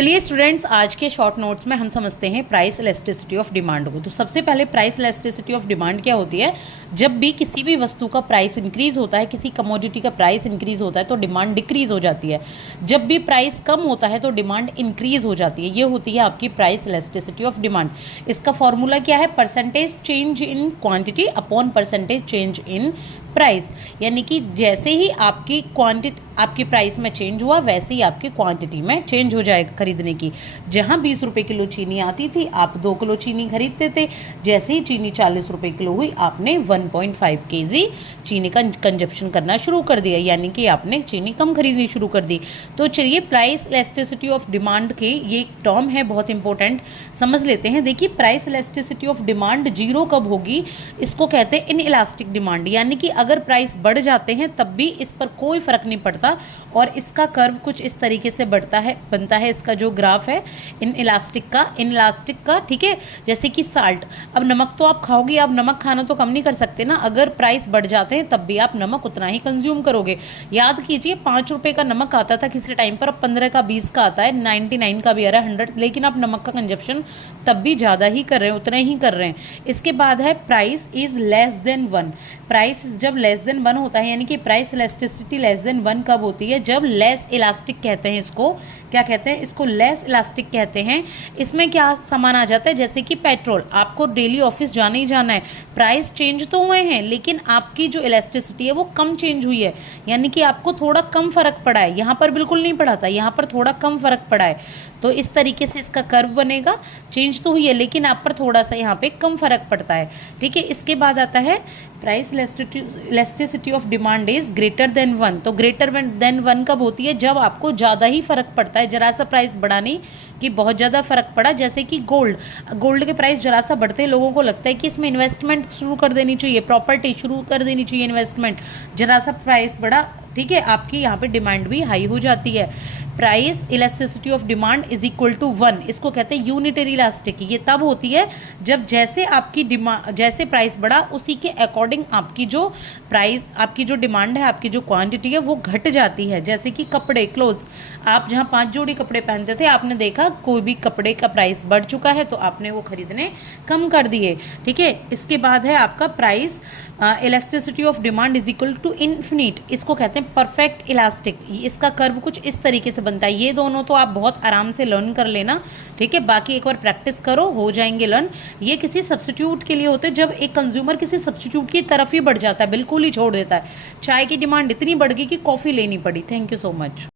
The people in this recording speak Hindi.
चलिए स्टूडेंट्स, आज के शॉर्ट नोट्स में हम समझते हैं प्राइस इलास्टिसिटी ऑफ डिमांड को। तो सबसे पहले प्राइस इलास्टिसिटी ऑफ डिमांड क्या होती है? जब भी किसी भी वस्तु का प्राइस इंक्रीज होता है, किसी कमोडिटी का प्राइस इंक्रीज होता है तो डिमांड डिक्रीज हो जाती है। जब भी प्राइस कम होता है तो डिमांड इंक्रीज हो जाती है। ये होती है आपकी प्राइस इलास्टिसिटी ऑफ डिमांड। इसका फॉर्मूला क्या है? Percentage change in quantity upon percentage change in price. यानी कि जैसे ही आपकी क्वांटिटी, आपकी प्राइस में चेंज हुआ, वैसे ही आपकी क्वांटिटी में चेंज हो जाएगा खरीदने की। जहां 20 रुपए किलो चीनी आती थी, आप 2 किलो चीनी खरीदते थे। जैसे ही चीनी 40 रुपए किलो हुई, आपने 1.5 kg चीनी का कंजप्शन करना शुरू कर दिया, यानी कि आपने चीनी कम खरीदनी शुरू कर दी। तो चलिए प्राइस इलास्टिसिटी ऑफ डिमांड के ये एक टर्म है, बहुत इंपॉर्टेंट, समझ लेते हैं। देखिए price elasticity of demand zero कब होगी? इसको कहते हैं इन इलास्टिक डिमांड। यानी कि अगर प्राइस बढ़ जाते हैं तब भी इस पर कोई फर्क नहीं पड़ता और इसका कर्व कुछ इस तरीके से बनता है इसका जो ग्राफ है इन इलास्टिक का, ठीक है। जैसे कि साल्ट, अब नमक तो आप खाओगे, आप नमक खाना तो कम नहीं कर सकते ना। अगर प्राइस बढ़ जाते हैं तब भी आप नमक उतना ही कंज्यूम करोगे। याद कीजिए 5 रुपए का नमक आता था किसी टाइम पर, अब 15 का, 20 का आता है, 99 का भी आ रहा है, 100, लेकिन आप नमक का कंजप्शन तब भी ज़्यादा ही कर रहे हैं, उतना ही कर रहे हैं। इसके बाद है price is less than 1। Price जब लेस देन 1 होता है, यानी कि प्राइस इलास्टिसिटी लेस देन 1 कब होती है? जब लेस इलास्टिक कहते हैं इसको। क्या कहते हैं इसको? लेस इलास्टिक कहते हैं। इसमें क्या सामान आ जाता है? जैसे कि पेट्रोल, आपको डेली ऑफिस जाना ही जाना है, प्राइस चेंज तो हुए हैं लेकिन आपकी जो इलास्टिसिटी है वो कम चेंज हुई है, यानी कि आपको थोड़ा कम फर्क पड़ा है। यहाँ पर बिल्कुल नहीं पड़ा था, यहाँ पर थोड़ा कम फर्क पड़ा है। तो इस तरीके से इसका कर्व बनेगा। चेंज तो हुई है लेकिन आप पर थोड़ा सा यहाँ पे कम फर्क पड़ता है, ठीक है। इसके बाद आता है price elasticity of demand is greater than 1। तो ग्रेटर देन 1 कब होती है? जब आपको ज़्यादा ही फर्क पड़ता है, जरा सा प्राइस बढ़ा नहीं कि बहुत ज़्यादा फर्क पड़ा। जैसे कि गोल्ड के प्राइस जरा सा बढ़ते, लोगों को लगता है कि इसमें इन्वेस्टमेंट शुरू कर देनी चाहिए, प्रॉपर्टी शुरू कर देनी चाहिए, इन्वेस्टमेंट। जरा सा प्राइस बढ़ा, ठीक है, आपकी यहाँ पे डिमांड भी हाई हो जाती है। Price elasticity of demand is equal to 1, इसको कहते हैं यूनिटरी इलास्टिक। ये तब होती है जब जैसे आपकी डिमांड, जैसे प्राइस बढ़ा उसी के अकॉर्डिंग आपकी जो प्राइस, आपकी जो डिमांड है, आपकी जो क्वांटिटी है वो घट जाती है। जैसे कि कपड़े, क्लोथ्स, आप जहाँ 5 जोड़ी कपड़े पहनते थे, आपने देखा कोई भी कपड़े का प्राइस बढ़ चुका है तो आपने वो खरीदने कम कर दिए, ठीक है। इसके बाद है आपका price elasticity of demand is equal to infinite, इसको कहते हैं परफेक्ट इलास्टिक। इसका कर्व कुछ इस तरीके से बनता है। ये दोनों तो आप बहुत आराम से लर्न कर लेना, ठीक है। बाकी एक बार प्रैक्टिस करो, हो जाएंगे लर्न। ये किसी सब्स्टिट्यूट के लिए होते हैं, जब एक कंज्यूमर किसी सब्स्टिट्यूट की तरफ ही बढ़ जाता है, बिल्कुल ही छोड़ देता है। चाय की डिमांड इतनी बढ़ गई कि कॉफ़ी लेनी पड़ी। Thank you so much.